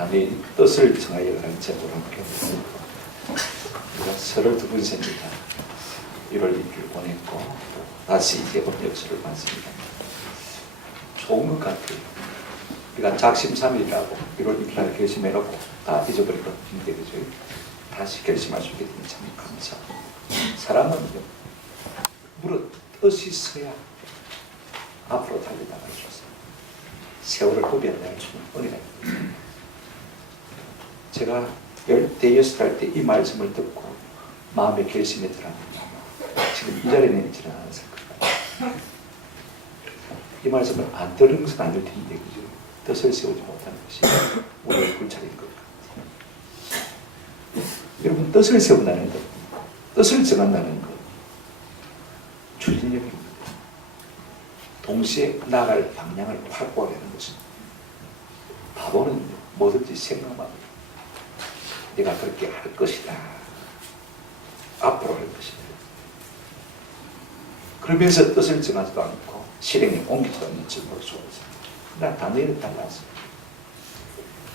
다니엘이 뜻을 정하여 가는 제목을 함께 우리가 32번째입니다. 1월 1일 보냈고 또 다시 이제 법역서를 봤습니다. 좋은 것 같아요. 우리가 작심삼일이라고 1월 1일 날 결심해놓고 다 잊어버릴 것 같은데 그죠? 다시 결심할 수 있게 되면 참 감사하고, 사람은요 무릇 뜻이 있어야 앞으로 달려나갈 수 있어요. 세월을 구별할 수 있는 은혜가 있습니다. 제가 16살 때 이 말씀을 듣고 마음의 결심에 들었는데 지금 이 자리에 있지는 않았을 거예요. 이 말씀을 안 들은 것은 아닐 텐데 그죠? 뜻을 세우지 못하는 것이 우리의 굴착인 것 같아요. 여러분, 뜻을 세운다는 것, 뜻을 정한다는 것, 추진력입니다. 동시에 나아갈 방향을 확보하게 하는 것입니다. 바보는 뭐든지 생각만 합니다. 내가 그렇게 할 것이다. 앞으로 할 것이다. 그러면서 뜻을 정하지도 않고 실행에 옮기지도 않는 증거를 수고했습니다. 그러나 다니엘은 달랐습니다.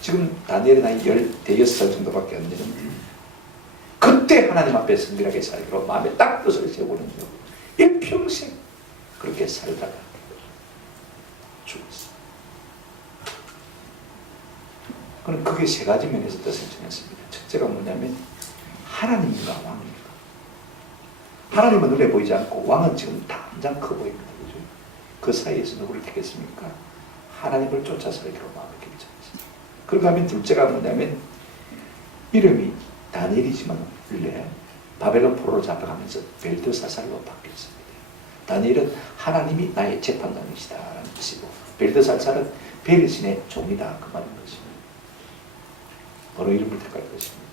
지금 다니엘의 나이 16살 정도밖에 안 되는데 그때 하나님 앞에 성실하게 살기로 마음에 딱 뜻을 세우는요, 일평생 그렇게 살다가 죽었어요. 그럼 그게 세 가지 면에서 뜻을 정했습니다. 첫째가 뭐냐면 하나님과 왕입니다. 하나님은 눈에 보이지 않고 왕은 지금 당장 커 보입니다. 그죠? 그 사이에서 누구를 택했습니까? 하나님을 쫓아 살기로 마음을 결정했습니다. 그런가 하면 둘째가 뭐냐면 이름이 다니엘이지만 원래 바벨론 포로로 잡혀가면서 벨드사살로 바뀌었습니다. 다니엘은 하나님이 나의 재판장이시다 라는 뜻이고, 벨드사살은 베르신의 종이다 그 말인 것입니다. 어느 이름을 택할 것입니까?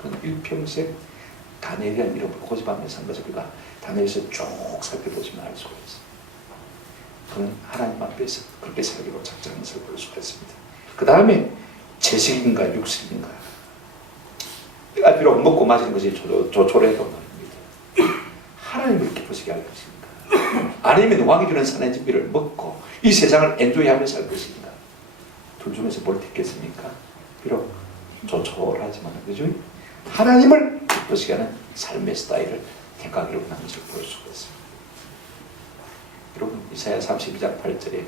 그는 일평생 다니엘이라는 이름을 고집하며 산 것을 우리가 다니엘에서 쭉 살펴보시면 알 수가 있습니다. 그는 하나님 앞에서 그렇게 살기로 작정한 것을 볼 수가 있습니다. 그 다음에 채식인가 육식인가, 내가 비록 먹고 마시는 것이 조촐해도 말입니다. 하나님을 기쁘시게 할 것인가, 아니면 왕이 주는 산의 진미를 먹고 이 세상을 엔조이하며 살 것인가, 둘 중에서 뭘 택했습니까? 비록 조촐하지만 그죠? 하나님을 기쁘시게 하는 삶의 스타일을 택하기로 하는 것을 볼 수가 있습니다. 여러분, 이사야 32장 8절에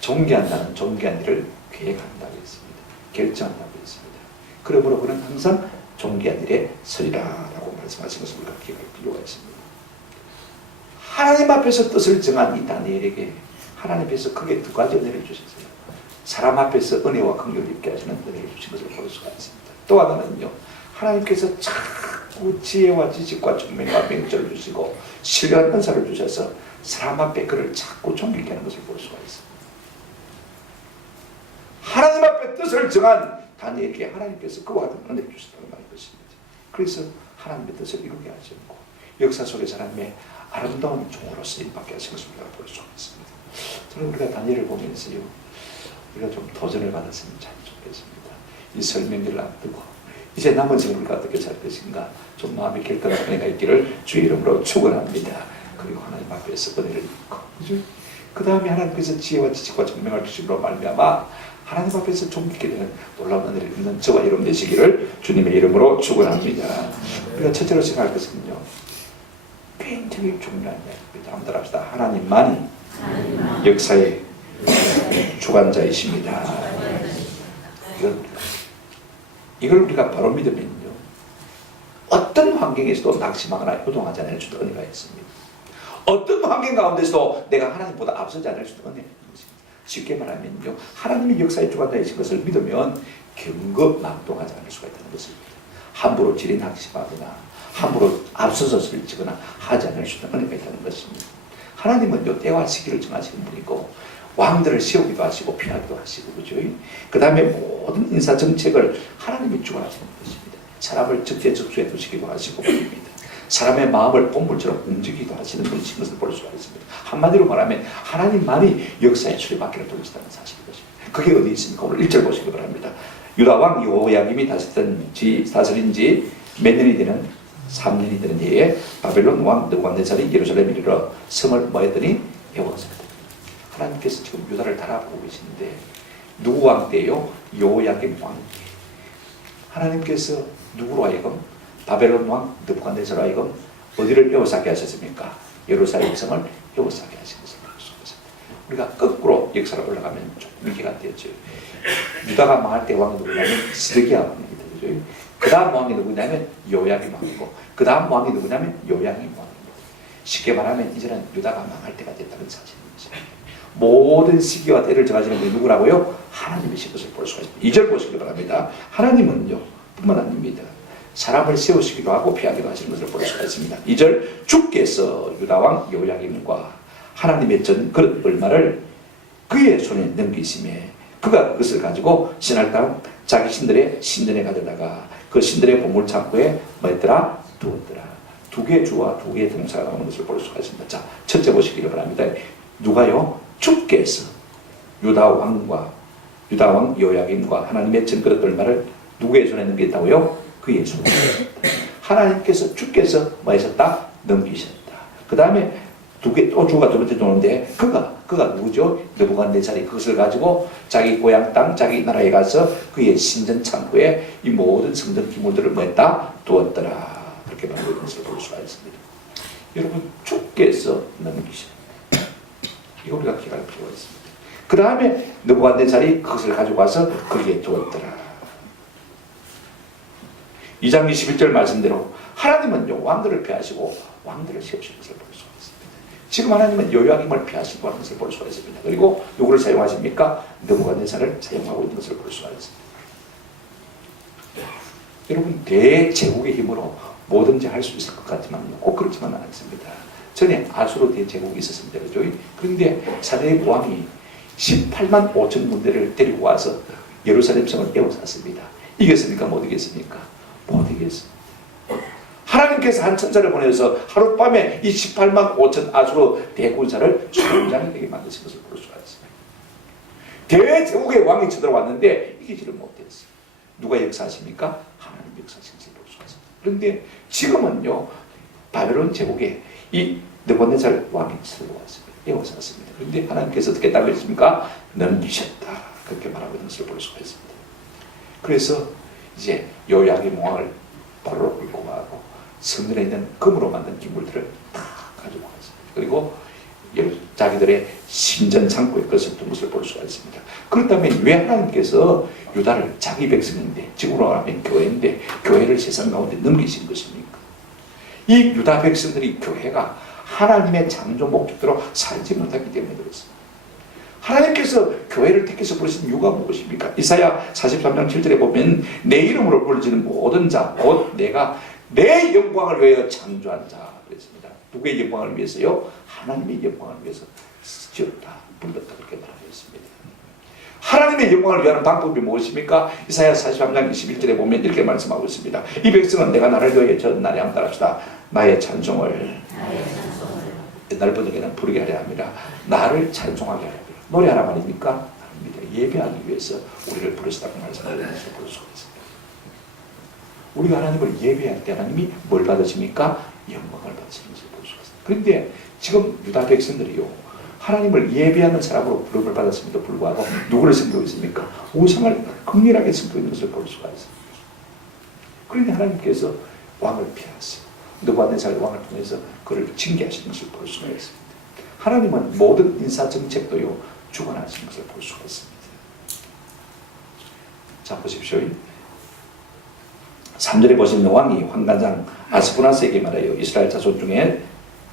존귀한다는 존귀한 일을 계획한다고 했습니다. 결정한다고 했습니다. 그러므로 그는 항상 존귀한 일에 서리라라고 말씀하신 것을 우리가 기억할 필요가 있습니다. 하나님 앞에서 뜻을 정한 이 다니엘에게 하나님께서 크게 두 가지 은혜를 주셨어요. 사람 앞에서 은혜와 긍휼을 입게 하시는 은혜를 주신 것을 볼 수가 있습니다. 또 하나는요, 하나님께서 자꾸 지혜와 지식과 총명과 명철을 주시고 신령한 은사를 주셔서 사람 앞에 그를 자꾸 존귀케 하는 것을 볼 수가 있습니다. 하나님 앞에 뜻을 정한 다니엘에게 하나님께서 그와 같은 은혜를 주셨다는 말인 것입니다. 그래서 하나님의 뜻을 이루게 하셨고 역사 속에서 하나님의 아름다운 종으로 쓰임받게 하신 것을 우리가 볼 수가 있습니다. 저는 우리가 다니엘을 보면서요, 우리가 좀 도전을 받았으면 참 좋겠습니다. 이 설명기를 앞두고 이제 남은 생을 우리가 어떻게 살 것인가 좀 마음의 결단한 은혜가 있기를 주의 이름으로 축원합니다. 그리고 하나님 앞에서 은혜를 입고, 그죠? 그 다음에 하나님께서 지혜와 지식과 총명을 주심으로 말미암아 하나님 앞에서 존귀케 되는 놀라운 은혜를 입는 저와 여러분 되시기를 주님의 이름으로 축원합니다. 우리가 첫째로 생각할 것은요, 굉장히 중요한 이야기입니다. 한번 따라합시다. 하나님만이 역사의 주관자이십니다. 이걸 우리가 바로 믿으면요, 어떤 환경에서도 낙심하거나 요동하지 않을 수도 은혜가 있습니다. 어떤 환경 가운데서도 내가 하나님보다 앞서지 않을 수도 은혜가 있는 것입니다. 쉽게 말하면요, 하나님이 역사의 주관자이신 것을 믿으면 경거망동하지 않을 수가 있다는 것입니다. 함부로 지리 낙심하거나 함부로 앞서서 설치거나 하지 않을 수 있는 은혜가 있다는 것입니다. 하나님은요, 때와 시기를 정하시는 분이고 왕들을 세우기도 하시고 피하기도 하시고, 그죠? 그 다음에 모든 인사 정책을 하나님이 주관하시는 것입니다. 사람을 적재적소에 두시기도 하시고 말입니다. 사람의 마음을 본물처럼 움직이기도 하시는 분이신 것을 볼 수가 있습니다. 한마디로 말하면 하나님만이 역사의 출입바퀴를 돌리시다는 사실인 것입니다. 그게 어디 있습니까? 오늘 1절 보시기 바랍니다. 유다왕 여호야김이 다스린 지 몇 년이 되는 3년이 되는 해에 바벨론 왕 느부갓네살이 예루살렘에 이르러 성을 뭐 했더니 에워쌌다. 하나님께서 지금 유다를 달아보고 계시는데 누구 왕 때요? 요야김 왕. 하나님께서 누구로 하여금 바벨론 왕 느부갓네살로 하여금 어디를 에워싸게 하셨습니까? 예루살렘 성을 에워싸게 하신 것을 볼 수 있습니다. 우리가 거꾸로 역사를 올라가면 좀 이해가 되죠. 유다가 망할 때 왕이 누구냐면 시드기야 왕입니다. 그죠? 그 다음 왕이 누구냐면 요야김 왕이고, 그 다음 왕이 누구냐면 요양임 왕입니다. 쉽게 말하면 이제는 유다가 망할 때가 됐다는 사실입니다. 모든 시기와 때를 정하시는 분이 누구라고요? 하나님이신 것을 볼 수가 있습니다. 2절 보시기 바랍니다. 하나님은요 뿐만 아닙니다. 사람을 세우시기도 하고 피하기도 하시는 것을 볼 수가 있습니다. 2절 주께서 유다왕 요야김과 하나님의 전 그릇 얼마를 그의 손에 넘기심에 그가 그것을 가지고 신할 땅 자기 신들의 신전에 가져다가 그 신들의 보물 창고에 뭐했더라? 두었더라. 두 개의 주와 두 개의 동사가 나오는 것을 볼 수가 있습니다. 자, 첫째 보시기를 바랍니다. 누가요? 주께서 유다왕 요야김과 하나님의 전 그릇 얼마를 누구의 손에 넘겼다고요? 그의 손에. 하나님께서 주께서 뭐 하셨다? 넘기셨다. 그 다음에 또 주가 두 번째 나오는데 그가 누구죠? 느부갓네살이 그것을 가지고 자기 고향 땅 자기 나라에 가서 그의 신전 창고에 이 모든 성전 기물들을 뭐 했다? 두었더라. 그렇게 말하고 있는 것을 볼 수가 있습니다. 여러분 주께서 넘기셨다. 이거 우리가 기억할 필요가 있습니다. 그 다음에 느부갓네살이 그것을 가지고 와서 거기에 두었더라. 2장 21절 말씀대로 하나님은 왕들을 폐하시고 왕들을 세우시는 것을 볼 수가 있습니다. 지금 하나님은 요야김을 폐하시고 하는 것을 볼 수가 있습니다. 그리고 누구를 사용하십니까? 느부갓네살을 사용하고 있는 것을 볼 수가 있습니다. 여러분 대제국의 힘으로 뭐든지 할 수 있을 것 같지만 꼭 그렇지만은 않습니다. 전에 아수르 대제국이 있었습니다. 그렇죠? 그런데 사내립 왕이 18만 5천 군대를 데리고 와서 예루살렘 성을 에워쌌습니다. 이겼습니까? 못 이겼습니까? 못 이겼습니다. 하나님께서 한 천사를 보내서 하룻밤에 이 18만 5천 아수르 대군사를 수장이 되게 만드신 것을 볼 수가 있습니다. 대제국의 왕이 쳐들어왔는데 이기지를 못했어요. 누가 역사하십니까? 하나님 역사하신 것을 볼 수가 있습니다. 그런데 지금은요 바벨론 제국에 이 느부갓네살 왕이 쳐들어왔습니다. 에워쌌습니다. 그런데 하나님께서 어떻게 답을 했습니까? 넘기셨다. 그렇게 말하고 있는 것을 볼 수가 있습니다. 그래서 이제 요야김 왕을 바로 끌고 가고 성전에 있는 금으로 만든 기물들을 다 가지고 왔습니다. 그리고 자기들의 신전 창고에 그것을 둔 것을 볼 수가 있습니다. 그렇다면 왜 하나님께서 유다를 자기 백성인데 지구로 하면 교회인데 교회를 세상 가운데 넘기신 것입니까? 이 유다 백성들이 교회가 하나님의 창조 목적대로 살지 못하기 때문에 그렇습니다. 하나님께서 교회를 택해서 부르신 이유가 무엇입니까? 이사야 43장 7절에 보면 내 이름으로 부르짖는 모든 자 곧 내가 내 영광을 위하여 창조한 자 그랬습니다. 누구의 영광을 위해서요? 하나님의 영광을 위해서 지었다, 불렀다 그렇게 말하고 있습니다. 하나님의 영광을 위하는 방법이 무엇입니까? 이사야 43장 21절에 보면 이렇게 말씀하고 있습니다. 이 백성은 내가 나를 위하여 전 날에 함따랍시다. 나의 찬송을 옛날 번역에는 부르게 하려 합니다. 나를 찬송하게 하려 합니다. 노래하라 말입니까? 아닙니다. 예배하기 위해서 우리를 부르시다고 말씀하는 것을 볼 수가 있습니다. 우리가 하나님을 예배할 때 하나님이 뭘 받으십니까? 영광을 받으시는 것을 볼 수가 있습니다. 그런데 지금 유다 백성들이요 하나님을 예배하는 사람으로 부름을 받았음에도 불구하고 누구를 섬기고 있습니까? 우상을 극렬하게 섬기고 있는 것을 볼 수가 있습니다. 그런데 하나님께서 왕을 피하시고 느부갓네살 왕을 통해서 그를 징계하시는 것을 볼 수가 있습니다. 하나님은 모든 인사정책도요 주관하시는 것을 볼 수가 있습니다. 자 보십시오. 3절에 보시면 왕이 환관장 아스푸나스에게 말하여 이스라엘 자손 중에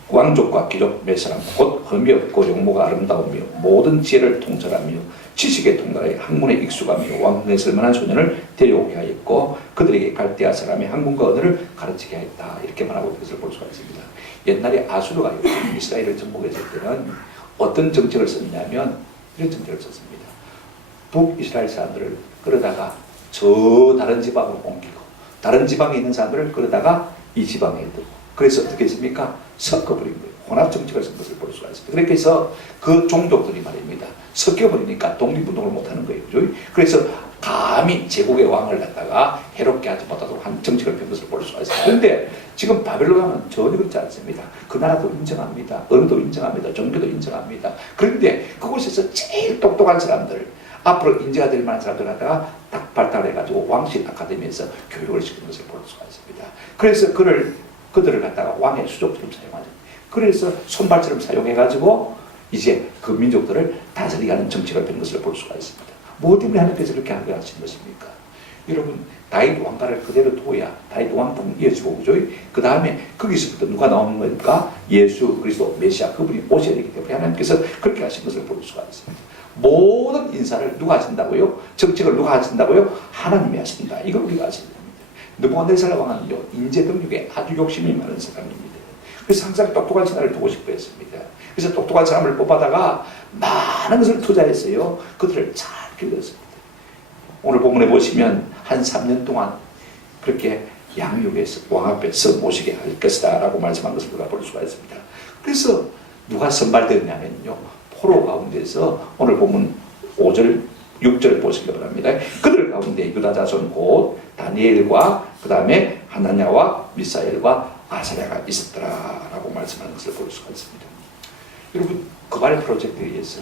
왕족과 귀족 몇 사람 곧 흠이 없고 용모가 아름다우며 모든 지혜를 통찰하며 지식의 통달에 학문에 익숙하며 왕궁에 쓸만한 소년을 데려오게 하였고 그들에게 갈대아 사람의 학문과 언어를 가르치게 하였다. 이렇게 말하고 있는 것을 볼 수가 있습니다. 옛날에 아수르가 이스라엘을 정복했을 때는 어떤 정책을 썼냐면 이런 정책을 썼습니다. 북이스라엘 사람들을 끌어다가 저 다른 지방으로 옮기고 다른 지방에 있는 사람들을 끌어다가 이 지방에 두고 그래서 어떻게 했습니까? 섞어버린 거예요. 혼합 정책을 쓴 것을 볼 수가 있습니다. 그렇게 해서 그 종족들이 말입니다. 섞여버리니까 독립운동을 못하는 거예요. 그죠? 그래서 감히 제국의 왕을 갖다가 해롭게 하지 못하도록 한 정책을 편 것을 볼 수가 있습니다. 그런데 지금 바벨론은 전혀 그렇지 않습니다. 그 나라도 인정합니다. 언어도 인정합니다. 종교도 인정합니다. 그런데 그곳에서 제일 똑똑한 사람들 앞으로 인재가 될 만한 사람들 하다가 딱 발달해가지고 왕실 아카데미에서 교육을 시키는 것을 볼 수가 있습니다. 그래서 그들을 갖다가 왕의 수족처럼 사용하죠. 그래서 손발처럼 사용해가지고 이제 그 민족들을 다스리가는 정책을 펼 것을 볼 수가 있습니다. 뭐 때문에 하나님께서 그렇게 하게 하신 것입니까? 여러분, 다윗 왕가를 그대로 둬야 다윗 왕통이 이어지고, 그죠? 그 다음에 거기서부터 누가 나오는 거니까 예수 그리스도 메시아, 그분이 오셔야 되기 때문에 하나님께서 그렇게 하신 것을 볼 수가 있습니다. 모든 인사를 누가 하신다고요? 정책을 누가 하신다고요? 하나님이 하신다. 이걸 우리가 아셔야 됩니다. 느부갓네살 왕은요, 인재 등록에 아주 욕심이 많은 사람입니다. 그래서 항상 똑똑한 신하를 두고 싶어 했습니다. 그래서 똑똑한 사람을 뽑아다가 많은 것을 투자했어요. 그들을 잘 길렀습니다. 오늘 본문에 보시면 한 3년 동안 그렇게 양육해서 왕 앞에서 모시게 할 것이다 라고 말씀한 것을 우리가 볼 수가 있습니다. 그래서 누가 선발되었냐면요, 포로 가운데서 오늘 본문 5절 6절 보시기 바랍니다. 그들 가운데 유다 자손 곧 다니엘과 그 다음에 하나냐와 미사엘과 아사랴가 있었더라 라고 말씀하는 것을 볼 수가 있습니다. 여러분, 거발 프로젝트에 의해서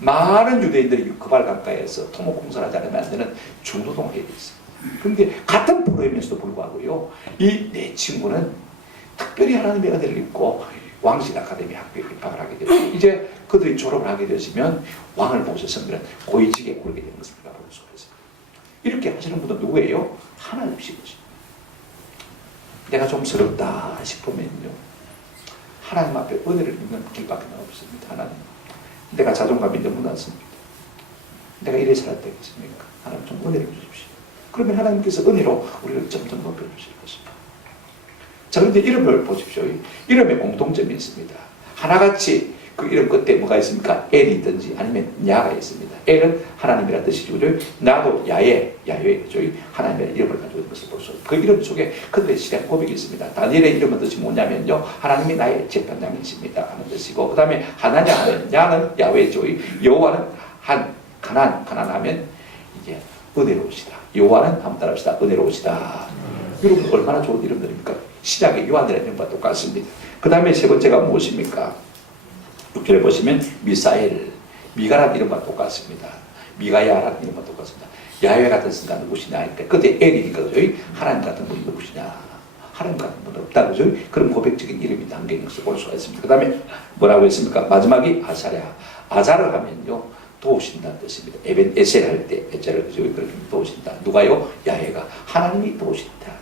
많은 유대인들이 거발 강가에서 토목공사를 하지 않으면 안 되는 중노동하게 되어 있습니다. 그런데 같은 포로이면서도 불구하고요, 이 네 친구는 특별히 하나님의 은혜를 입고 왕실 아카데미 학교에 입학을 하게 되고, 이제 그들이 졸업을 하게 되시면 왕을 모셔서는 고위직에 오르게 되는 것을 우리가 볼 수가 있습니다. 이렇게 하시는 분은 누구예요? 하나님이시죠. 내가 좀 서럽다 싶으면요, 하나님 앞에 은혜를 입는 길밖에 없습니다. 하나님, 내가 자존감이 너무 낮습니다. 내가 이래 살았다겠습니까? 하나님 좀 은혜를 주십시오. 그러면 하나님께서 은혜로 우리를 점점 높여주실 것입니다. 자, 그런데 이름을 보십시오. 이름에 공통점이 있습니다. 하나같이 그 이름 끝에 뭐가 있습니까? 엘이 있든지 아니면 야가 있습니다. 엘은 하나님이라는 뜻이죠. 나도 야훼죠. 하나님의 이름을 가지고 있는 것을 볼 수 있습니다. 그 이름 속에 그들의 시대한 고백이 있습니다. 다니엘의 이름은 뜻이 뭐냐면요, 하나님이 나의 재판장이십니다 하는 뜻이고, 그 다음에 하나냐는 야는 야훼죠. 여호와는 가난하면 이제 은혜로우시다. 여호와는 한번 따라합시다. 은혜로우시다. 여러분, 얼마나 좋은 이름들입니까? 신약의 요한이라는 이름과 똑같습니다. 그 다음에 세 번째가 무엇입니까? 6절에 보시면 미사엘, 미가라는 이름과 똑같습니다. 미가야라는 이름과 똑같습니다. 야훼 같은 선가 누구시냐? 그러니까 그때 엘이니까, 하나님 같은 분이 누구시냐? 하나님 같은 분은 없다, 그죠? 그런 고백적인 이름이 담겨 있는 것을 볼 수가 있습니다. 그 다음에 뭐라고 했습니까? 마지막이 아사랴. 아자를 하면요, 도우신다는 뜻입니다. 에벤 에셀 할 때 에셀을 그렇게 도우신다. 누가요? 야훼가. 하나님이 도우신다.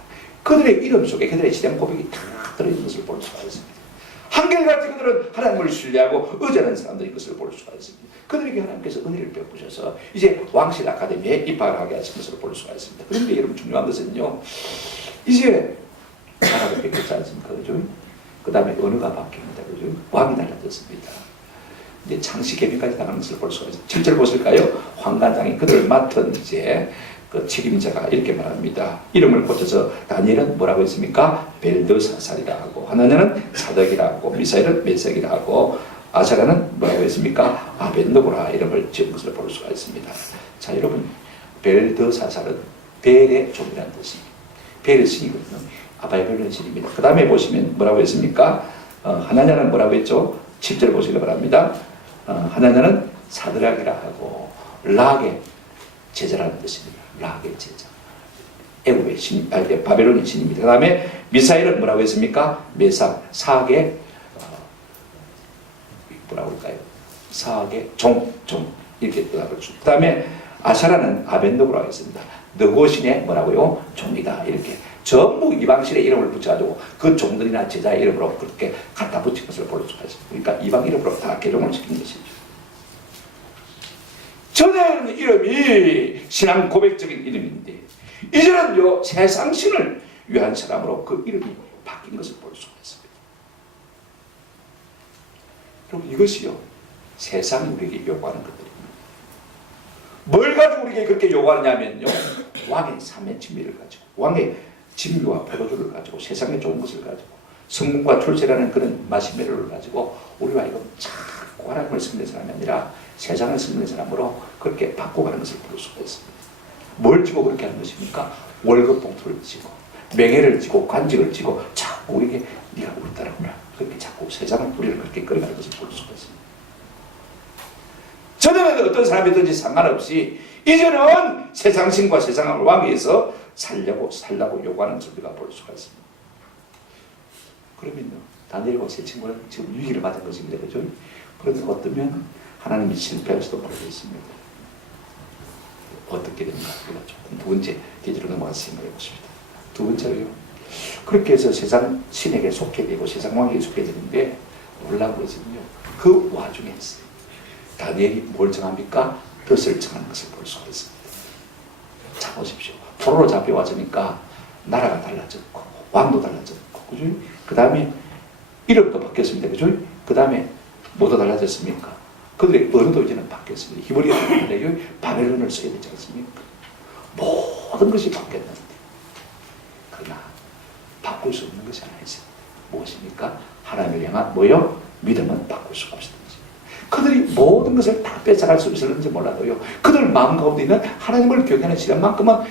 그들의 이름 속에 그들의 시대한 고백이 다 들어있는 것을 볼 수가 있습니다. 한결같이 그들은 하나님을 신뢰하고 의지하는 사람들인 것을 볼 수가 있습니다. 그들에게 하나님께서 은혜를 베푸셔서 이제 왕실 아카데미에 입학을 하게 하신 것을 볼 수가 있습니다. 그런데 여러분, 중요한 것은요, 이제 나라가 바뀌었지 않습니까? 그죠? 그 다음에 언어가 바뀝니다. 그죠? 왕이 달라졌습니다. 이제 창시 개명까지 나가는 것을 볼 수가 있습니다. 7절 보실까요? 황관장이 그들을 맡은 이제 그 책임자가 이렇게 말합니다. 이름을 고쳐서 다니엘은 뭐라고 했습니까? 벨드사살이라 하고, 하나냐는 사덕이라 하고, 미사엘은 메색이라 하고, 아사랴는 뭐라고 했습니까? 아벤노고라 이름을 지은 것을 볼 수가 있습니다. 자, 여러분, 벨드사살은 벨의 종이라는 뜻입니다. 벨의 신이거든요. 아바이벨의 신입니다. 그 다음에 보시면 뭐라고 했습니까? 하나냐는 뭐라고 했죠? 7절 보시기 바랍니다. 하나냐는 사드락이라 하고, 락의 제자라는 뜻입니다. 락의 제자. 애굽의 신, 바벨론의 신입니다. 그 다음에 미사엘은 뭐라고 했습니까? 메삭, 사악의 뭐라고 할까요? 사악의 종 이렇게 뜻하고 있습니다. 그 다음에 아샤라는 아벤노고라고 했습니다. 너고신의 뭐라고요? 종이다. 이렇게 전부 이방신의 이름을 붙여가지고 그 종들이나 제자의 이름으로 그렇게 갖다 붙인 것을 볼 수가 있습니다. 그러니까 이방 이름으로 다 개종을 시킨 것이죠. 전에는 이름이 신앙 고백적인 이름인데, 이제는요, 세상신을 위한 사람으로 그 이름이 바뀐 것을 볼 수가 있습니다. 여러분, 이것이요, 세상이 우리에게 요구하는 것들입니다. 뭘 가지고 우리에게 그렇게 요구하냐면요, 왕의 삼의 진미를 가지고, 왕의 진미와 포도주를 가지고, 세상에 좋은 것을 가지고, 성공과 출세라는 그런 마시멜로를 가지고 우리와 이거 자꾸 하나님을 섬기는 사람이 아니라 세상을 섬기는 사람으로 그렇게 바꿔가는 것을 볼 수가 있습니다. 뭘 지고 그렇게 하는 것입니까? 월급 봉투를 지고 명예를 지고 관직을 지고 자꾸 우리에게 네가 우리 따라오라, 그렇게 자꾸 세상을 우리를 그렇게 끌어가는 것을 볼 수가 있습니다. 저 그전에는 어떤 사람이든지 상관없이 이제는 세상신과 세상을 왕위에서 살라고 요구하는 줄 우리가 볼 수가 있습니다. 그러면요, 다니엘과 세 친구는 지금 위기를 맞은 것입니다. 그죠? 그런데 어쩌면 하나님이 실패할 수도 모르겠습니다. 어떻게 되는가 우리가 조금 두 번째 계기로 넘어가서 생각해 보십니다. 두 번째로요, 그렇게 해서 세상 신에게 속해 되고 세상 왕에게 속해 되는데 놀라운 것은요, 그 와중에 다니엘이 뭘 정합니까? 뜻을 정하는 것을 볼 수가 있습니다. 자 보십시오. 포로로 잡혀와서니까 나라가 달라졌고 왕도 달라졌고, 그죠? 그 다음에 이름도 바뀌었습니다. 그죠? 그 다음에 뭐도 달라졌습니까? 그들의 언어도 이제는 바뀌었습니다. 히브리어가 아니라 바벨론을 써야 되지 않습니까? 모든 것이 바뀌었는데, 그러나 바꿀 수 없는 것이 하나 있습니다. 무엇입니까? 하나님을 향한 뭐요? 믿음은 바꿀 수가 없습니다. 그들이 모든 것을 다 뺏어갈 수 있었는지 몰라도요, 그들 마음 가운데 있는 하나님을 경외하는 시간만큼은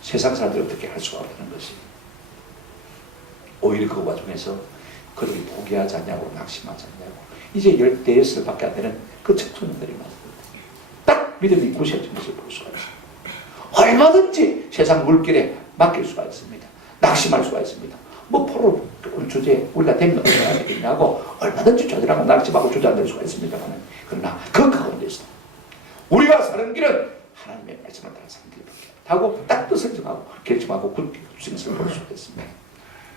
세상 사람들이 어떻게 할 수가 없다는 것이, 오히려 그 와중에서 그들이 포기하지 않냐고 낙심하지 않냐고, 이제 10대에서밖에 안 되는 그 청소년들이 딱 믿음이 굳어진 것을 볼 수가 있습니다. 얼마든지 세상 물길에 맡길 수가 있습니다. 낙심할 수가 있습니다. 뭐 포로 주제에 우리가 되면 어떻게 해야 되겠냐고 얼마든지 조절하고 낙심하고 주저앉을 수가 있습니다만, 그러나 그 가운데서 우리가 사는 길은 하나님의 말씀을 따라 사는 길밖에 하고 딱 뜻을 정하고 결정하고 그렇게 수행을 볼 수가 있습니다.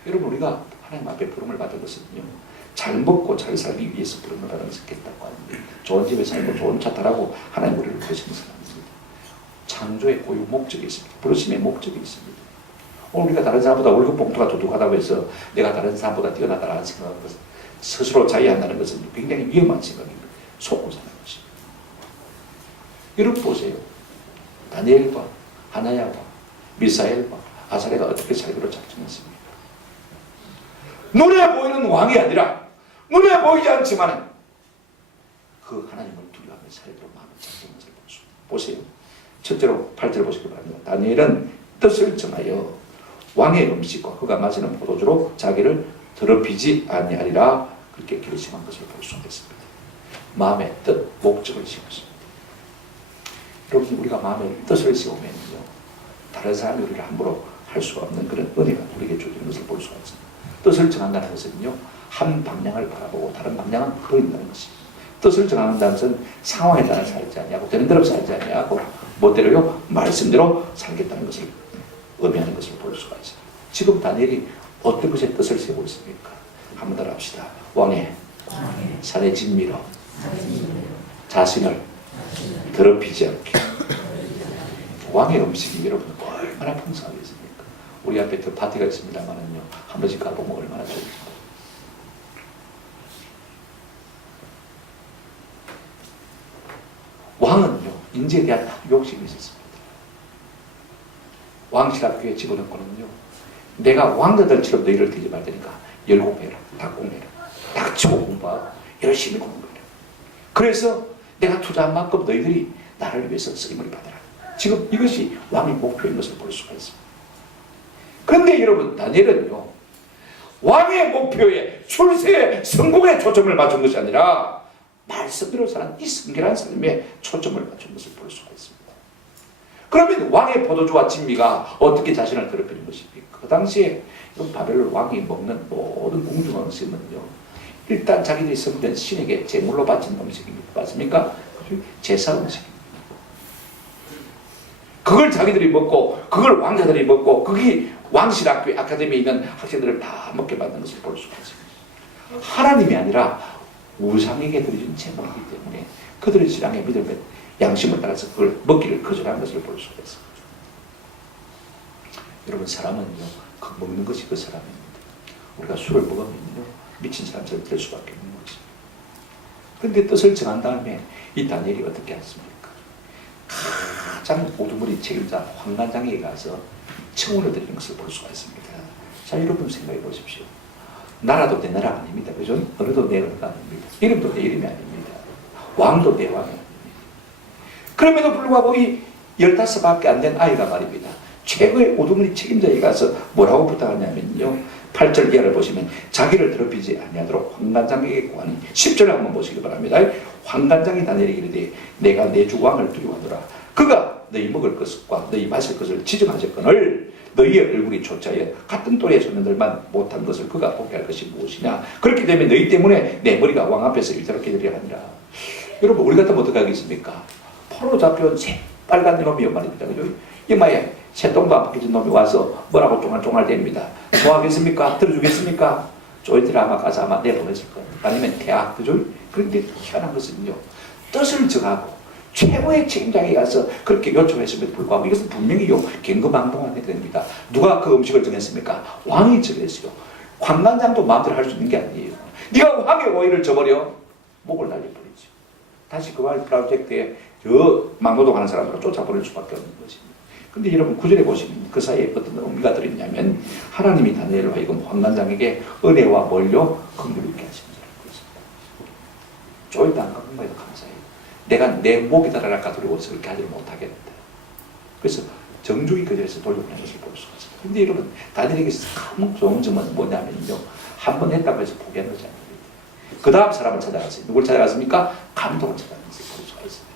여러분, 우리가 하나님 앞에 부름을 받은 것은요, 잘 먹고 잘 살기 위해서 부름을 받은 것겠다고 합니다. 좋은 집에 살고 좋은 차 타라고 하나님 우리를 부르시는 사람입니다. 창조의 고유 목적이 있습니다. 부르심의 목적이 있습니다. 오늘 우리가 다른 사람보다 월급 봉투가 두둑하다고 해서 내가 다른 사람보다 뛰어나다라는 생각을 스스로 자의한다는 것은 굉장히 위험한 생각입니다. 속고 사는 것입니다. 여러분 보세요. 다니엘과 하나야와 미사엘과 아사랴가 어떻게 살기로 작정했습니까? 눈에 보이는 왕이 아니라 눈에 보이지 않지만 그 하나님을 두려워하며 살기로 마음을 작정한 것을 볼 수 있습니다. 보세요. 첫째로 8절 보시기 바랍니다. 다니엘은 뜻을 정하여 왕의 음식과 그가 마시는 포도주로 자기를 더럽히지 아니하리라, 그렇게 결심한 것을 볼 수가 있습니다. 마음의 뜻, 목적을 세웠습니다. 여러분, 우리가 마음의 뜻을 세우면요, 다른 사람이 우리를 함부로 할 수가 없는 그런 은혜가 우리에게 주어지는 것을 볼 수가 있습니다. 뜻을 정한다는 것은요, 한 방향을 바라보고 다른 방향은 버린다는 것입니다. 뜻을 정한다는 것은 상황에 따라 살지 아니하고 되는 대로 살지 아니하고 뭐대로요? 말씀대로 살겠다는 것을 의미하는 것을 볼 수가 있습니다. 지금 다니엘이 어떤 것에 뜻을 세우고 있습니까? 한번 더 합시다. 왕의 살의 진미로 자신을 더럽히지 않게. 왕의 음식이 여러분 얼마나 풍성하겠습니까? 우리 앞에 그 파티가 있습니다만은요, 한 번씩 가보면 얼마나 좋습니까? 왕은요, 인재에 대한 욕심이 있었습니다. 왕실학교에 집어넣고는요, 내가 왕자들처럼 너희를 뒤집어야 되니까 열공해라, 닭공해라, 닥치고 공부하고 열심히 공부해라. 그래서 내가 투자한 만큼 너희들이 나를 위해서 쓰임을 받아라. 지금 이것이 왕의 목표인 것을 볼 수가 있습니다. 그런데 여러분, 다니엘은요, 왕의 목표에 출세에 성공에 초점을 맞춘 것이 아니라 말씀대로 사는 이 성결한 삶에 초점을 맞춘 것을 볼 수가 있습니다. 그러면 왕의 포도주와 진미가 어떻게 자신을 더럽히는 것입니까? 그 당시에 바벨론 왕이 먹는 모든 궁중 음식은요, 일단 자기들이 섬기는 신에게 제물로 바친 음식입니다. 맞습니까? 제사 음식입니다. 그걸 자기들이 먹고 그걸 왕자들이 먹고 그게 왕실학교 아카데미에 있는 학생들을 다 먹게 만든 것을 볼 수가 있습니다. 하나님이 아니라 우상에게 드려진 제물이기 때문에 그들의 신앙의 믿음의 양심을 따라서 그걸 먹기를 거절한 것을 볼 수가 있습니다. 여러분, 사람은요, 그 먹는 것이 그 사람입니다. 우리가 술을 먹으면요, 미친 사람처럼 될 수밖에 없는 것입니다. 그런데 뜻을 정한 다음에 이 다니엘이 어떻게 했습니까? 가장 오두머리 책임자 황관장에게 가서 청혼을 드리는 것을 볼 수가 있습니다. 자, 여러분 생각해 보십시오. 나라도 내 나라 아닙니다. 그죠? 어느도 내 어느가 아닙니다. 이름도 내 이름이 아닙니다. 왕도 내 왕이 아닙니다. 그럼에도 불구하고 이 15밖에 안 된 아이가 말입니다, 최고의 오두머리 책임자에 가서 뭐라고 부탁하냐면요, 8절 이하를 보시면 자기를 더럽히지 아니하도록 환관장에게 구하니 10절을 한번 보시기 바랍니다. 환관장이 다니엘에게 이르되 내가 내 주 왕을 두려워하노라. 그가 너희 먹을 것과 너희 마실 것을 지정하셨거늘 너희의 얼굴이 초짜여 같은 또래의 소년들만 못한 것을 그가 보게 할 것이 무엇이냐. 그렇기 때문에 너희 때문에 내 머리가 왕 앞에서 위태롭게 되리라 하니라. 여러분 우리 같으면 어떻게 하겠습니까? 포로 잡혀온 새빨간 놈이 말입니다. 그죠? 이 뭐야 새똥도 안 박혀진 놈이 와서 뭐라고 쫑알쫑알 됩니다. 좋아하겠습니까? 들어주겠습니까? 조이들 아마 가서 아마 내보냈을 거예요. 아니면 대학, 그죠? 그런데 희한한 것은요, 뜻을 정하고 최고의 책임자에 가서 그렇게 요청했음에도 불구하고 이것은 분명히요 경거망동하게 됩니다. 누가 그 음식을 정했습니까? 왕이 정했어요. 관관장도 마음대로 할 수 있는 게 아니에요. 네가 왕의 오해를 저버려 목을 날려버리죠. 다시 그 프로젝트에 저 막노동하는 사람으로 쫓아버릴 수밖에 없는 것입니다. 근데 여러분 9절에 보시면 그 사이에 어떤 의미가 들어있냐면 하나님이 다니엘로 하여금 환관장에게 은혜와 멀려 긍휼을 있게 하십니다. 조이도 안 갚은 거에도 감사해요. 내가 내 목이 달아날까 두려워서 그렇게 하지 못하겠다. 그래서 정중히 그 자리에서 돌려보낸 것을 볼 수가 있습니다. 근데 여러분 다니엘에게서 가장 좋은 점은 뭐냐면요, 한 번 했다고 해서 포기하는 것이 아닙니다. 그 다음 사람을 찾아갔어요. 누굴 찾아갔습니까? 감독을 찾아갔어요. 볼 수가 있습니다.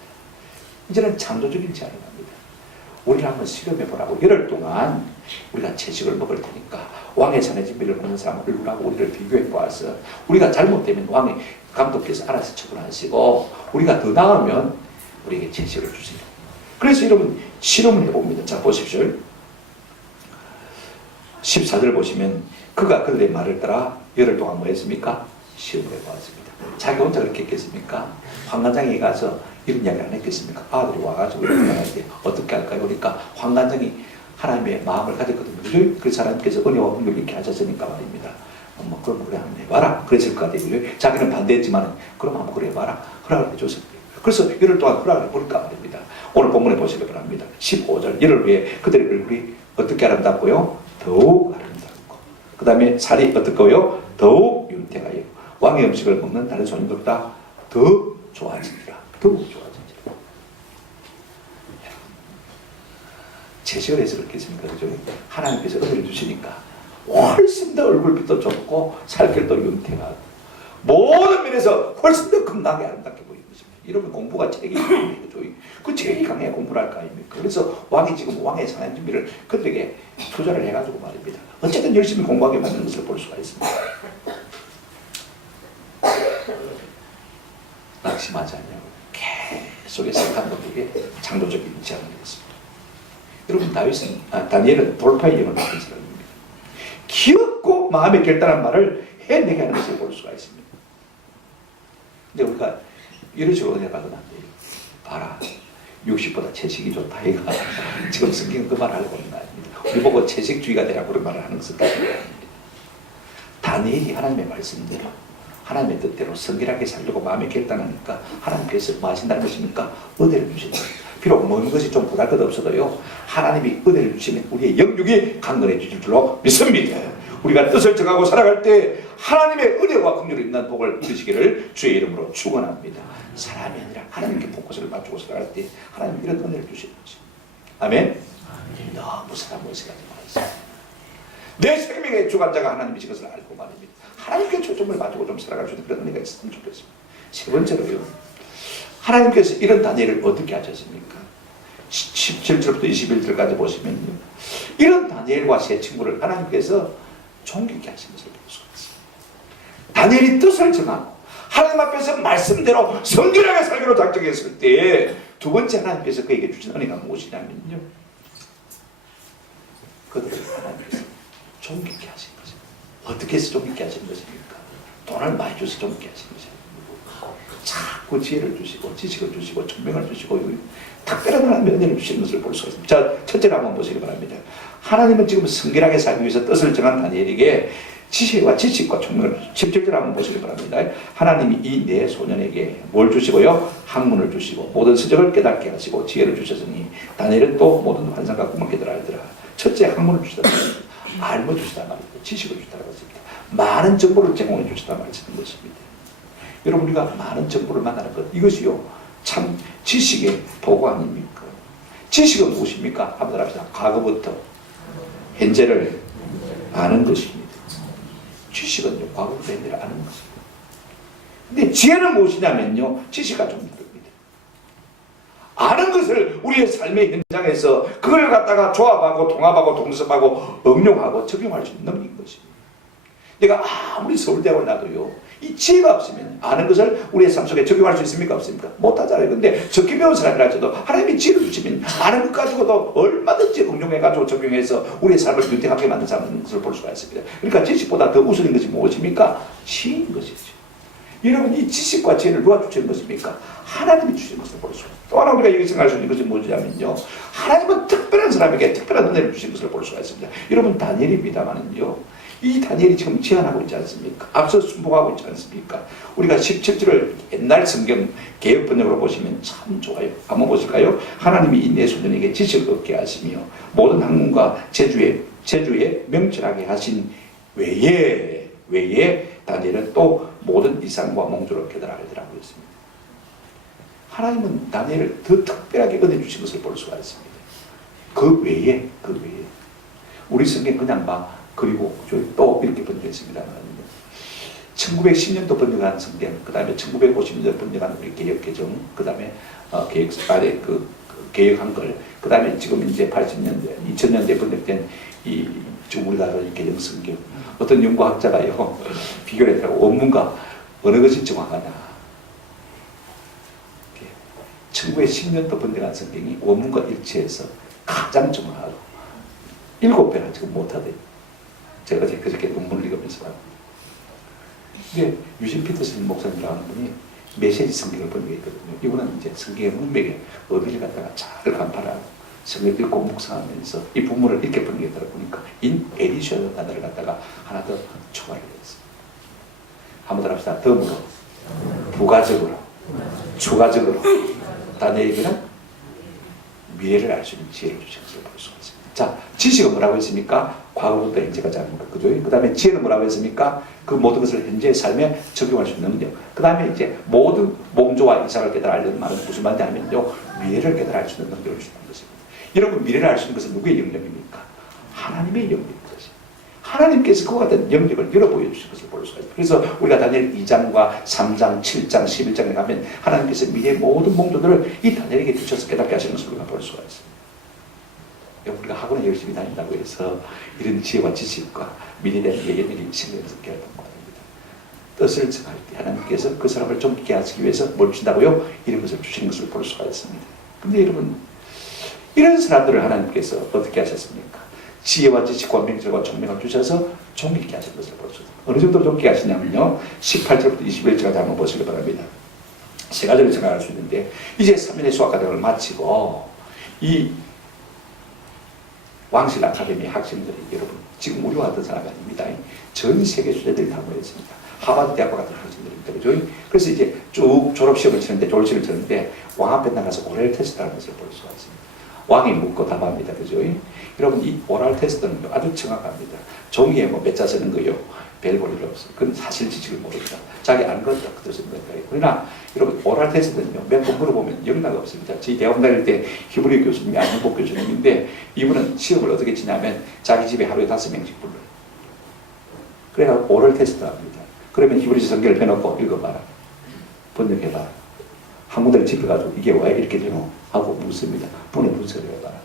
이제는 창조적인 제안을 합니다. 우리를 한번 실험해 보라고. 열흘 동안 우리가 채식을 먹을 테니까 왕의 산의 진미를 먹는 사람 얼굴하고 우리를 비교해 보아서 우리가 잘못되면 왕의 감독께서 알아서 처분하시고 우리가 더 나으면 우리에게 채식을 주세요. 그래서 여러분 실험을 해봅니다. 자 보십시오. 14절 보시면 그가 그들의 말을 따라 열흘 동안 뭐 했습니까? 시험을 해보았습니다. 자기 혼자 그렇게 했겠습니까? 환관장에 가서 이런 이야기 안 했겠습니까? 아들이 와가지고 이렇게 할 때 어떻게 할까요? 그러니까 환관장이 하나님의 마음을 가졌거든요. 그죠? 그 사람께서 은혜와 긍휼을 이렇게 하셨으니까 말입니다. 뭐 그럼 그래 한번 해봐라. 그랬을 것 같아요. 자기는 반대했지만 그럼 한번 그래 해봐라. 허락을 해줬어요. 그래서 열흘 동안 허락을 해볼까 말입니다. 오늘 본문에 보시기 바랍니다. 15절 열흘 후에 그들의 얼굴이 어떻게 아름답고요? 더욱 아름답고 그 다음에 살이 어떻고요? 더욱 윤택하여 왕의 음식을 먹는 다른 손님들보다 더 좋아지니라. 더욱 좋아지니라. 채식을 해서 그렇겠습니까? 그죠? 하나님께서 은혜를 주시니까 훨씬 더 얼굴빛도 좋고 살결도 윤택하고 모든 면에서 훨씬 더 건강하게 아름답게 보이는 것입니다. 이러면 공부가 책이 있죠. 그 책이 강해야 공부를 할 거 아닙니까? 그래서 왕이 지금 왕의 상한 준비를 그들에게 투자를 해가지고 말입니다. 어쨌든 열심히 공부하게 만드는 것을 볼 수가 있습니다. 낙심하지 않냐고 계속해서 감독에게 창조적인 제안을 했습니다. 여러분 다니엘은 돌파의 영을 받은 사람입니다. 귀엽고 마음에 결단한 말을 해내게 하는 것을 볼 수가 있습니다. 근데 우리가 이런 식으로 생각하면 안 돼요. 봐라, 60보다 채식이 좋다. 이가 지금 성경은 그 말을 하고 있는 거 아닙니다. 우리 보고 채식주의가 되라고 그런 말을 하는 것은 아닙니다. 다니엘이 하나님의 말씀대로 하나님의 뜻대로 성결하게 살려고 마음에 결단하니까 하나님께서 뭐 하신다는 것입니까? 은혜를 주신다. 비록 먹는 것이 좀 보잘것 없어도요, 하나님이 은혜를 주시면 우리의 영육이 강건해 주실 줄로 믿습니다. 우리가 뜻을 정하고 살아갈 때 하나님의 은혜와 긍휼이 있는 복을 이루시기를 주의 이름으로 축원합니다. 사람이 아니라 하나님께 포커스를 맞추고 살아갈 때 하나님 이런 은혜를 주시는 것입니다. 아멘. 너무 사람을 생각하지 마세요. 내 생명의 주관자가 하나님이신 것을 알고 말입니다. 하나님께 초점을 맞추고 좀 살아갈 수 있는 그런 은혜가 있으면 좋겠습니다. 세 번째로요, 하나님께서 이런 다니엘을 어떻게 하셨습니까? 17절부터 21절까지 보시면요, 이런 다니엘과 세 친구를 하나님께서 존귀케 하신 것을 볼 수가 있습니다. 다니엘이 뜻을 정하고 하나님 앞에서 말씀대로 성결하게 살기로 작정했을 때 두 번째 하나님께서 그에게 주신 은혜가 무엇이냐면요, 그들을 하나님께서 존귀케 하신 것입니다. 어떻게 해서 존귀케 하신 것입니까? 돈을 많이 줘서 존귀케 하신 것이 아니고 자꾸 지혜를 주시고 지식을 주시고 총명을 주시고 특별한 하나님의 은혜를 주시는 것을 볼 수가 있습니다. 자, 첫째로 한번 보시기 바랍니다. 하나님은 지금 성결하게 살기 위해서 뜻을 정한 다니엘에게 지식과 총명을 17절 한번 보시기 바랍니다. 하나님이 이 네 소년에게 뭘 주시고요? 학문을 주시고 모든 서적을 깨닫게 하시고 지혜를 주셨으니 다니엘은 또 모든 환상과 꿈을 깨달아 알더라. 첫째, 학문을 주시다 말입니다. 알고 주시다 말입니다. 지식을 주시다고 했습니다. 많은 정보를 제공해 주시다 말씀인 것입니다. 여러분, 우리가 많은 정보를 만나는 것, 이것이요 참 지식의 도구 아닙니까? 지식은 무엇입니까? 한번 합시다. 과거부터 현재를 아는 것입니다. 지식은요, 과거로 된 일을 아는 것입니다. 근데 지혜는 무엇이냐면요, 지식과 좀 다릅니다. 아는 것을 우리의 삶의 현장에서 그걸 갖다가 조합하고 통합하고 동습하고 응용하고 적용할 수 있는 능력인 것입니다. 내가 아무리 서울대학을 나도요, 이 지혜가 없으면 아는 것을 우리의 삶 속에 적용할 수 있습니까? 없습니까? 못하잖아요. 근데 적게 배운 사람이라도 하나님이 지혜를 주시면 아는 것 가지고도 얼마든지 응용해가지고 적용해서 우리의 삶을 윤택하게 만드는 것을 볼 수가 있습니다. 그러니까 지식보다 더 우선인 것이 무엇입니까? 지혜인 것이죠. 여러분, 이 지식과 지혜를 누가 주시는 것입니까? 하나님이 주시는 것을 볼 수가 있습니다. 또 하나 우리가 이것을 알 수 있는 것이 뭐냐면요, 하나님은 특별한 사람에게 특별한 은혜를 주신 것을 볼 수가 있습니다. 여러분, 다니엘입니다만은요, 이 다니엘이 지금 제안하고 있지 않습니까? 앞서 순복하고 있지 않습니까? 우리가 17절을 옛날 성경 개역 번역으로 보시면 참 좋아요. 한번 보실까요? 하나님이 이 내 소년에게 지식을 얻게 하시며 모든 학문과 재주에 명철하게 하신 외에 다니엘은 또 모든 이상과 몽조를 깨달으리라고 했습니다. 하나님은 다니엘을 더 특별하게 은혜 주신 것을 볼 수가 있습니다. 그 외에 우리 성경 그냥 막 그리고 또 이렇게 번역했습니다. 1910년도 번역한 성경, 그 다음에 1950년도 번역한 우리 개역개정, 그 다음에 개역 한글, 그 다음에 지금 이제 80년대, 2000년대 번역된 지금 우리가 하는 개정 성경. 어떤 연구학자가요, 비교를 했더라고. 원문과 어느 것이 정확하냐. 1910년도 번역한 성경이 원문과 일치해서 가장 정확하고 7배나 지금 못하대요. 제가 그저께 논문을 읽으면서 봤는데, 이게 유진 피터슨 목사님이라는 분이 메시지 성경을 번역했거든요. 이분은 이제 성경의 문맥에 의미를 갖다가 잘 간파하고 성경을 읽고 묵상하면서 이 부분을 이렇게 번역했더라 보니까 인 에디션 단어를 갖다가 하나 더 추가를 했어요. 한번 더 합시다. 덤으로, 부가적으로, 추가적으로 다니엘에게는 미래를 알 수 있는 지혜를 주신 것을 볼 수가 있습니다. 자, 지식은 뭐라고 했습니까? 과거부터 현재까지 하는 것. 그죠? 그 다음에 지혜는 뭐라고 했습니까? 그 모든 것을 현재의 삶에 적용할 수 있는 능력. 그 다음에 이제 모든 몽조와 이상을 깨달아 알려는 말은 무슨 말이냐면요, 미래를 깨달아 알 수 있는 능력을 주는 것입니다. 여러분, 미래를 알 수 있는 것은 누구의 영역입니까? 하나님의 영역인 것입니다. 하나님께서 그와 같은 영역을 열어 보여주신 것을 볼 수가 있습니다. 그래서 우리가 다니엘 2장과 3장, 7장, 11장에 가면 하나님께서 미래의 모든 몽조들을 이 다니엘에게 주셔서 깨닫게 하시는 것을 우리가 볼 수가 있습니다. 우리가 학원에 열심히 다닌다고 해서 이런 지혜와 지식과 미래에 대한 예견력이 생겨서 깨닫는 것입니다. 뜻을 정할 때 하나님께서 그 사람을 좀 있게 하시기 위해서 뭘 주신다고요? 이런 것을 주시는 것을 볼 수가 있습니다. 근데 여러분, 이런 사람들을 하나님께서 어떻게 하셨습니까? 지혜와 지식과 명철과 총명을 주셔서 존귀케 하신 것을 볼 수 있습니다. 어느 정도로 존귀케 하시냐면요, 18절부터 21절까지 한번 보시기 바랍니다. 세 가지를 생각할 수 있는데, 이제 3년의 수학과정을 마치고 이 왕실 아카데미 학생들이, 여러분, 지금 우리와 같은 사람이 아닙니다. 전 세계 수재들이 다 모였습니다. 하버드 대학과 같은 학생들입니다. 그죠? 그래서 이제 쭉 졸업시험을 치는데, 졸업시험을 치는데, 왕 앞에 나가서 오랄 테스트라는 것을 볼 수가 있습니다. 왕이 묻고 답합니다. 그죠? 여러분, 이 오랄 테스트는 아주 정확합니다. 종이에 뭐 몇 자 쓰는 거요, 별 볼 일 없어요. 그건 사실 지식을 모릅니다. 자기 아는 것 그대로 쓰는 거예요. 그러나 여러분, 오랄 테스트는요, 몇 번 물어보면 영락 없습니다. 저희 대학 다닐 때 히브리 교수님이 안현복 교수님인데, 이분은 시험을 어떻게 치냐면 자기 집에 하루에 5명씩 불러요. 그래서 오랄 테스트 합니다. 그러면 히브리서 성경을 펴놓고 읽어봐라, 번역해봐라, 한 군데를 짚어가지고 이게 왜 이렇게 되노 하고 묻습니다. 분의 분석을 해봐라.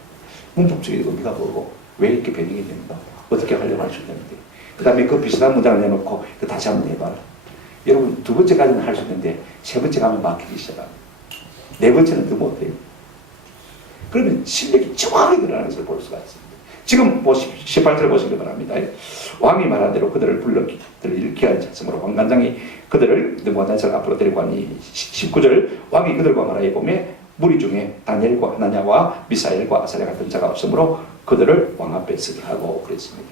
문법적인 의미가 뭐고 왜 이렇게 변형이 되는가, 어떻게 하려고 할 수 있는데, 그 다음에 그 비슷한 문장을 내놓고 다시 한번 해봐라. 여러분, 2번째까지는 할 수 있는데 3번째 가면 막히기 시작합니다. 4번째는 더 못해요. 그러면 실력이 정확하게 드러나는 것을 볼 수가 있습니다. 지금 18절 보시기 바랍니다. 왕이 말한 대로 그들을 불러 그들을 일으키게 하는 자성으로 왕관장이 그들을 느부갓네살 앞으로 데리고 가니, 19절 왕이 그들과 말하여 보매 무리 중에 다니엘과 하나냐와 미사엘과 아사랴 같은 자가 없으므로 그들을 왕 앞에 서게 하고 그랬습니다.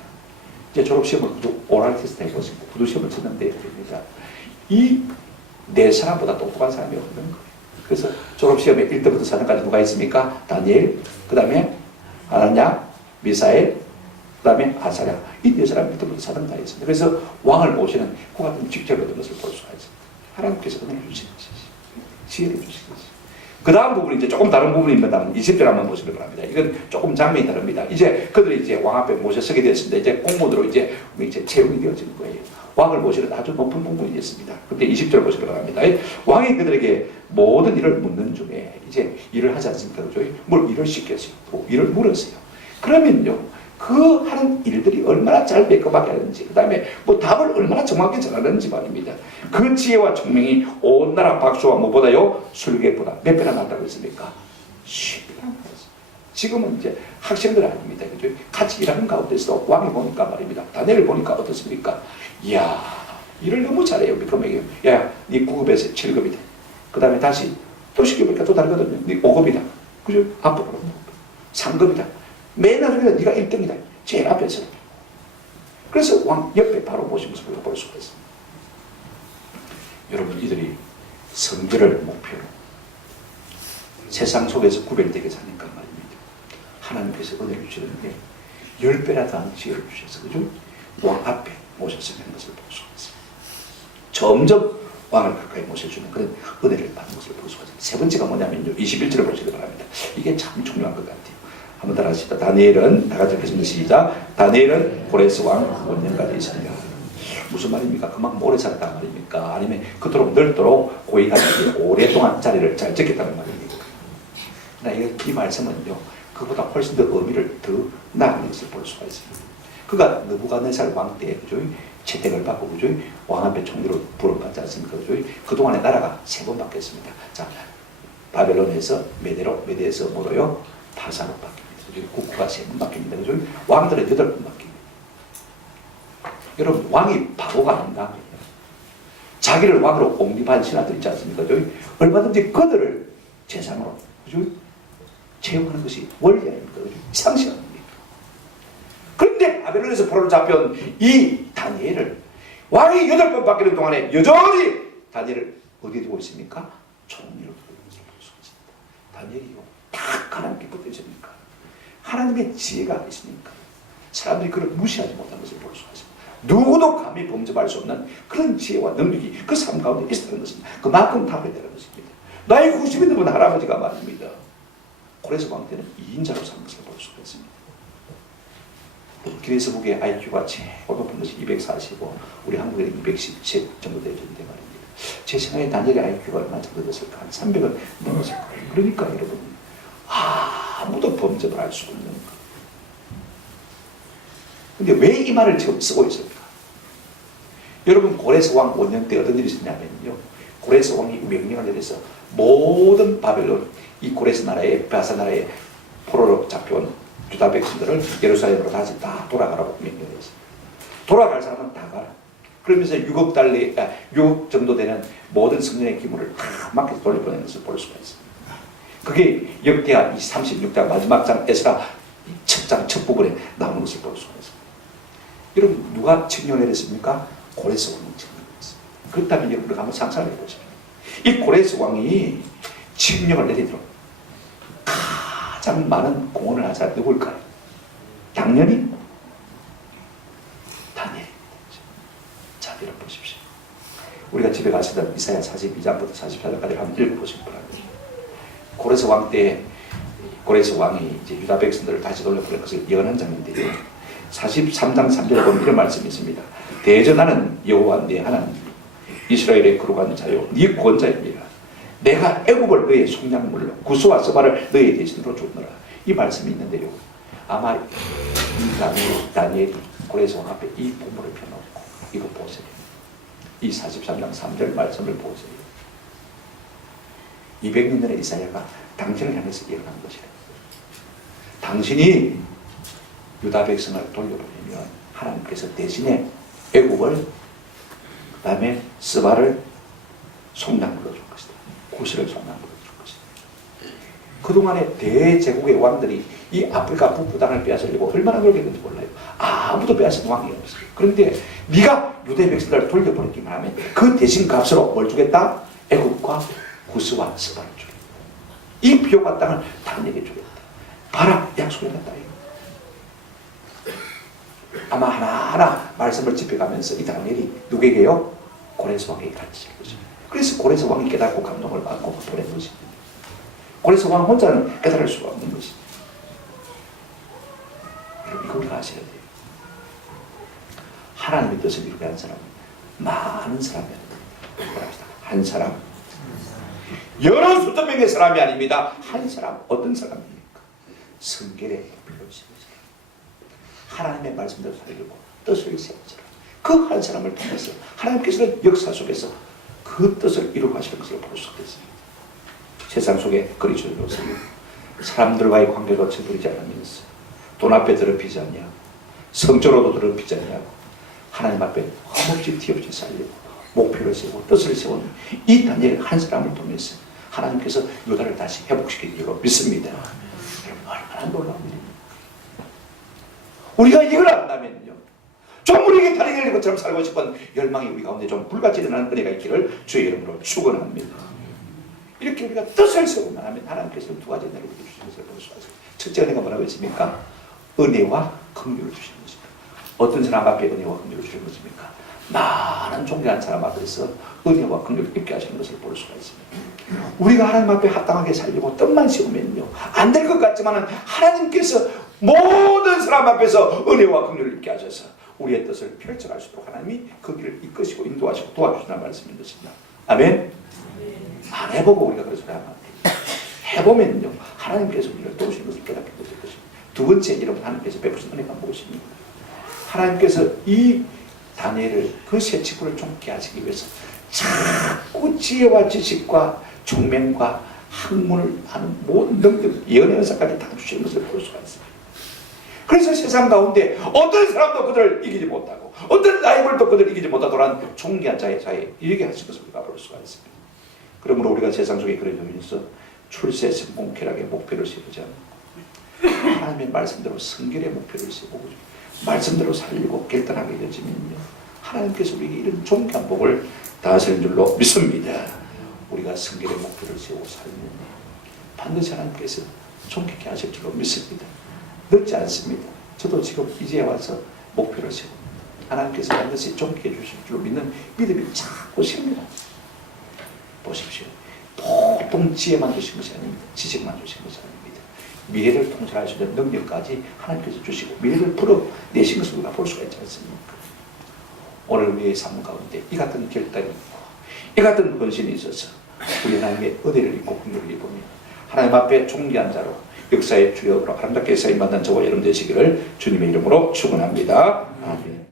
이제 졸업시험을 오랄 테스트 해보시고 구두시험을 쳤는데 됩니다. 이 네 사람보다 똑똑한 사람이 없는 거예요. 그래서 졸업시험에 1등부터 4등까지 누가 있습니까? 다니엘, 그 다음에 하나냐, 미사엘, 그 다음에 아사랴. 이 네 사람이 1등부터 4등 다 있습니다. 그래서 왕을 모시는 그 같은 직책을 얻은 것을 볼 수가 있습니다. 하나님께서 은혜를 주시는 것이지, 지혜를 주시는 것이지. 그 다음 부분이 이제 조금 다른 부분입니다. 20절 한번 보시기 바랍니다. 이건 조금 장면이 다릅니다. 이제 그들이 이제 왕 앞에 모셔 서게 되었습니다. 이제 공문으로 이제 채용이 되어지는 거예요. 왕을 모시는 아주 높은 공분이 있습니다. 근데 20절 보시기 바랍니다. 왕이 그들에게 모든 일을 묻는 중에 이제 일을 하지 않습니까? 그죠? 뭘 일을 시켰어요. 또 일을 물었어요. 그러면요, 그 하는 일들이 얼마나 잘 매끄하게 하는지, 그 다음에 뭐 답을 얼마나 정확히 전하는지 말입니다. 그 지혜와 총명이 온 나라 박수와 무엇보다요, 술객보다 몇 배나 낫다고 했습니까? 10배나 낫습니다. 지금은 이제 학생들 아닙니다. 그죠? 같이 일하는 가운데서 왕이 보니까 말입니다. 다니엘을 보니까 어떻습니까? 이야, 일을 너무 잘해요. 미끄러미게. 야, 네 9급에서 7급이다. 그 다음에 다시 또 시켜보니까 또 다르거든요. 네 5급이다. 그죠? 앞으로 3급이다. 맨 나중에 네가 1등이다. 제일 앞에서. 그래서 왕 옆에 바로 모신 모습을 볼 수가 있습니다. 여러분, 이들이 성결을 목표로 세상 속에서 구별되게 사니까 말입니다. 하나님께서 은혜를 주시는 게 10배나 더한 지혜를 주셔서, 그죠? 왕 앞에 모셔서 하는 것을 볼 수가 있습니다. 점점 왕을 가까이 모셔주는 그런 은혜를 받는 것을 볼 수가 있습니다. 세 번째가 뭐냐면요, 21절을 보시기 바랍니다. 이게 참 중요한 것 같아요. 한번 따라 하시다. 다니엘은, 다 같이 읽겠습니다. 시작. 다니엘은 고레스 왕 원년까지 있으니라. 무슨 말입니까? 그만큼 오래 살았단 말입니까? 아니면 그토록 넓도록 고위가 오랫동안 자리를 잘 지켰다는 말입니까? 이 말씀은요, 그보다 훨씬 더 의미를 더 나가는 것을 볼 수가 있습니다. 그가 느부갓네살 왕 때, 그죠? 채택을 받고, 그죠? 왕 앞에 총리로 부름받지 않습니까? 그죠? 그동안에 나라가 3번 바뀌었습니다. 자, 바벨론에서 메대로, 메대에서 뭐로요? 파사로 바뀝니다. 국가가 3번 바뀝니다. 그죠? 왕들은 8번 바뀝니다. 여러분, 왕이 바보가 아닌가? 자기를 왕으로 옹립한 신하들 있지 않습니까? 그죠? 얼마든지 그들을 재산으로, 그죠? 채용하는 것이 원리 아닙니까? 그죠? 상식 아닙니까? 그런데 바벨론에서 포로로 잡혀온 이 다니엘을 왕이 8번 바뀌는 동안에 여전히 다니엘을 어디에 두고 있습니까? 총리로 두고 있는 것을 볼 수가 있습니다. 다니엘이요, 딱 하나님께 붙어있습니까? 하나님의 지혜가 있으니까 사람들이 그를 무시하지 못하는 것을 볼 수가 있습니다. 누구도 감히 범접할 수 없는 그런 지혜와 능력이 그 삶 가운데 있었다는 것입니다. 그만큼 답했다는 것입니다. 나이 90이 넘은 할아버지가 말입니다. 고레스 왕 때는 2인자로 사는 것을 볼 수가 있습니다. 기네스북의 IQ가 최고 높은 것이 245, 우리 한국에는 217 정도 되는데 말입니다. 제 생각에 다니엘의 IQ가 얼마 정도 됐을까? 한 300은 넘었을 거예요. 그러니까 여러분, 아무도 범접을 할 수 없는 거. 근데 왜 이 말을 지금 쓰고 있습니까? 여러분, 고레스 왕 5년 때 어떤 일이 있었냐면요, 고레스 왕이 명령을 내려서 모든 바벨론, 이 고레스 나라의 바사 나라의 포로로 잡혀온 유다 백성들을 예루살렘으로 다시 다 돌아가라고 명령했어요. 돌아갈 사람은 다 가라. 그러면서 6억 달러, 6억 정도 되는 모든 성전의 기물을 다 맡겨서 돌려보내는 것을 볼 수가 있습니다. 그게 역대하 36장 마지막 장 에스라 첫 장 첫 부분에 나오는 것을 볼 수가 있습니다. 여러분, 누가 칙령을 내렸습니까? 고레스 왕이 칙령을 내렸습니다. 그렇다면 여러분 한번 상상해 보십시오. 이 고레스 왕이 칙령을 내리도록 가장 많은 공헌을 한 사람이 누굴까요? 당연히 다니엘입니다. 자, 여러분 보십시오. 우리가 집에 가시다 이사야 42장부터 44장까지 한번 읽어보시기 바랍니다. 고레스 왕 때 고레스 왕이 이제 유다 백성들을 다시 돌려보낼 것을 예언한 장인데요. 43장 3절에 보면 이런 말씀이 있습니다. 대전하는 여호와 네 하나님, 이스라엘의 거룩한 자요, 네 구원자입니다. 내가 애굽을 너의 속량물로, 구스와 스바를 너의 대신으로 줬노라. 이 말씀이 있는데요, 아마 이 다니엘이 고레스 왕 앞에 이 본문을 펴놓고 이거 보세요. 이 43장 3절 말씀을 보세요. 200년 전에 이사야가 당신을 향해서 예언한 것이래. 당신이 유다 백성을 돌려보내면 하나님께서 대신에 애굽을, 그 다음에 스바를 속량물로 줄 것이다. 구스를 속량물로 줄 것이다. 그동안에 대제국의 왕들이 이 아프리카 북부 땅을 빼앗으려고 얼마나 노력했는지 몰라요. 아무도 빼앗은 왕이 없어요. 그런데 네가 유대 백성들을 돌려보내기만 하면 그 대신 값으로 뭘 주겠다? 애굽과 구스와 스바를 주겠다. 이 비옥한 땅을 다니엘에게 주겠다. 봐라, 약속해놨다. 아마 하나하나 말씀을 짚어가면서 이 다니엘이 누구에게요? 고레스 왕에게 가르칠 것입니다. 그래서 고레스 왕이 깨닫고 감동을 받고 보낸 것입니다. 고레스 왕 혼자는 깨달을 수가 없는 것입니다. 여러분, 이거 우리가 아셔야 돼요. 하나님의 뜻을 이루게 한 사람은 많은 사람이 아닙니다. 한 사람, 여러 수천 명의 사람이 아닙니다. 한 사람. 어떤 사람입니까? 성결에 목표를 세운 사람, 하나님의 말씀대로 살려고 뜻을 세운 사람, 그 한 사람을 통해서 하나님께서는 역사 속에서 그 뜻을 이루어가시는 것을 볼 수가 있습니다. 세상 속에 그리스도로서 사람들과의 관계로 쳐버리지 않으면서 돈 앞에 더럽히지 않냐고, 성적으로도 더럽히지 않냐고, 하나님 앞에 흠없이 티없이 살려고 목표를 세우고 뜻을 세운 이 다니엘 한 사람을 통해서 하나님께서 유다를 다시 회복시킬 줄로 믿습니다. 여러분, 얼마나 놀라운 일입니까? 우리가 이걸 안다면요, 좀 우리에게 다리 내리는 것처럼 살고 싶은 열망이 우리 가운데 좀 불같이 일어나는 은혜가 있기를 주의 이름으로 축원합니다. 이렇게 우리가 뜻을 세우면 하면 하나님께서는 두 가지 은혜를 우리에게 주시는 것을 볼 수가 있어요. 첫째 은혜가 뭐라고 했습니까? 은혜와 긍휼을 주시는 것입니다. 어떤 사람 앞에 은혜와 긍휼을 주시는 것입니까? 많은 존귀한 사람 앞에서 은혜와 긍휼을 입게 하시는 것을 볼 수가 있습니다. 우리가 하나님 앞에 합당하게 살려고 뜻만 세우면요, 안 될 것 같지만 하나님께서 모든 사람 앞에서 은혜와 긍휼을 입게 하셔서 우리의 뜻을 펼쳐갈 수 있도록 하나님이 그 길을 이끄시고 인도하시고 도와주시는 말씀인 것입니다. 아멘. 안 해보고 우리가 그런 소리 하면 안 돼요. 해보면요, 하나님께서 우리를 도우시는 것을 깨닫게 될 것입니다. 두 번째, 여러분, 하나님께서 베푸신 은혜가 무엇입니까? 하나님께서 이 다니엘을, 그 세 친구를 쫓게 하시기 위해서 자꾸 지혜와 지식과 총명과 학문을 하는 모든 능력, 예언의 은사까지 다 주시는 것을 볼 수가 있습니다. 그래서 세상 가운데 어떤 사람도 그들을 이기지 못하고 어떤 라이벌도 그들을 이기지 못하도록 존귀한 자의 자에 이르게 하신 것을 우리가 볼 수가 있습니다. 그러므로 우리가 세상 속에 그러면서 출세 성공 쾌락의 목표를 세우지 않고 하나님의 말씀대로 성결의 목표를 세우고 말씀대로 살리고 결단하게 되지면요, 하나님께서 우리에게 이런 존귀한 복을 다하시는 줄로 믿습니다. 우리가 성결의 목표를 세우고 살면 반드시 하나님께서 존귀케 하실 줄로 믿습니다. 늦지 않습니다. 저도 지금 이제 와서 목표를 세웁니다. 하나님께서 반드시 존귀해 주실 줄로 믿는 믿음이 자꾸 생깁니다. 보십시오. 보통 지혜만 주신 것이 아닙니다. 지식만 주신 것이 아닙니다. 미래를 통찰할 수 있는 능력까지 하나님께서 주시고 미래를 풀어내신 것을 우리가 볼 수가 있지 않습니까? 오늘 우리의 삶 가운데 이 같은 결단이 있고 이 같은 헌신이 있어서 우리 하나님의 은혜를 입고 긍휼을 입으며 하나님 앞에 존귀한 자로 역사의 주역으로 아름답게 쓰임받는 저와 여러분 되시기를 주님의 이름으로 축원합니다. 아멘.